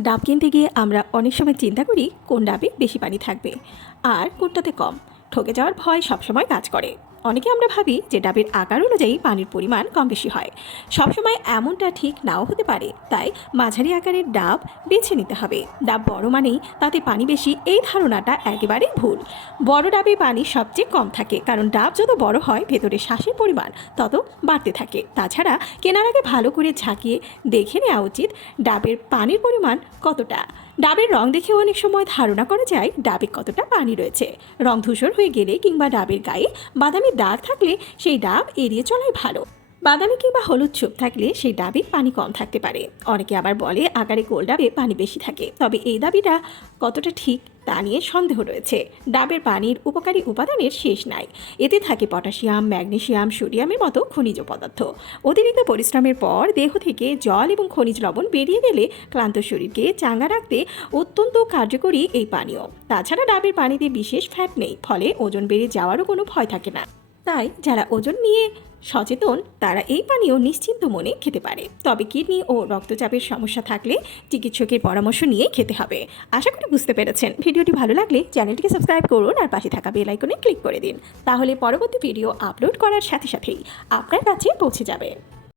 ডাব কিনতে গিয়ে আমরা অনেক সময় চিন্তা করি কোন ডাবে বেশি পানি থাকবে, আর কোনটাতে কম। ঠকে যাওয়ার ভয় সবসময় কাজ করে। অনেকে আমরা ভাবি যে ডাবের আকার অনুযায়ী পানির পরিমাণ কম বেশি হয়। সবসময় এমনটা ঠিক নাও হতে পারে, তাই মাঝারি আকারের ডাব বেছে নিতে হবে। ডাব বড় মানেই তাতে পানি বেশি, এই ধারণাটা একেবারেই ভুল। বড় ডাবে পানি সবচেয়ে কম থাকে, কারণ ডাব যত বড় হয়, ভেতরে শ্বাসের পরিমাণ তত বাড়তে থাকে। তাছাড়া কেনার আগে ভালো করে ঝাঁকিয়ে দেখে নেওয়া উচিত ডাবের পানির পরিমাণ কতটা। ডাবের রং দেখে অনেক সময় ধারণা করা যায় ডাবে কতটা পানি রয়েছে। রং ধূসর হয়ে গেলে কিংবা ডাবের গায়ে বাদামি দাগ থাকলে সেই ডাব এড়িয়ে চলাই ভালো। বাদামি কিংবা হলুদ ছোপ থাকলে সেই ডাবে পানি কম থাকতে পারে। অনেকে আবার বলে আকারে গোল ডাবে পানি বেশি থাকে। তবে এই দাবিটা কতটা ঠিক তা নিয়ে সন্দেহ রয়েছে। ডাবের পানির উপকারী উপাদানের শেষ নাই। এতে থাকে পটাশিয়াম, ম্যাগনেশিয়াম, সোডিয়ামের মতো খনিজ পদার্থ। অতিরিক্ত পরিশ্রমের পর দেহ থেকে জল এবং খনিজ লবণ বেরিয়ে গেলে ক্লান্ত শরীরকে চাঙ্গা রাখতে অত্যন্ত কার্যকরী এই পানীয়। তাছাড়া ডাবের পানিতে বিশেষ ফ্যাট নেই, ফলে ওজন বেড়ে যাওয়ারও কোনো ভয় থাকে না। তাই যারা ওজন নিয়ে সচেতন, তারা এই পানীয় নিশ্চিন্ত মনে খেতে পারে। তবে কিডনি ও রক্তচাপের সমস্যা থাকলে চিকিৎসকের পরামর্শ নিয়ে খেতে হবে। আশা করি বুঝতে পেরেছেন। ভিডিওটি ভালো লাগলে চ্যানেলটিকে সাবস্ক্রাইব করুন আর পাশে থাকা বেল আইকনে ক্লিক করে দিন। তাহলে পরবর্তী ভিডিও আপলোড করার সাথে সাথেই আপনার কাছে পৌঁছে যাবে।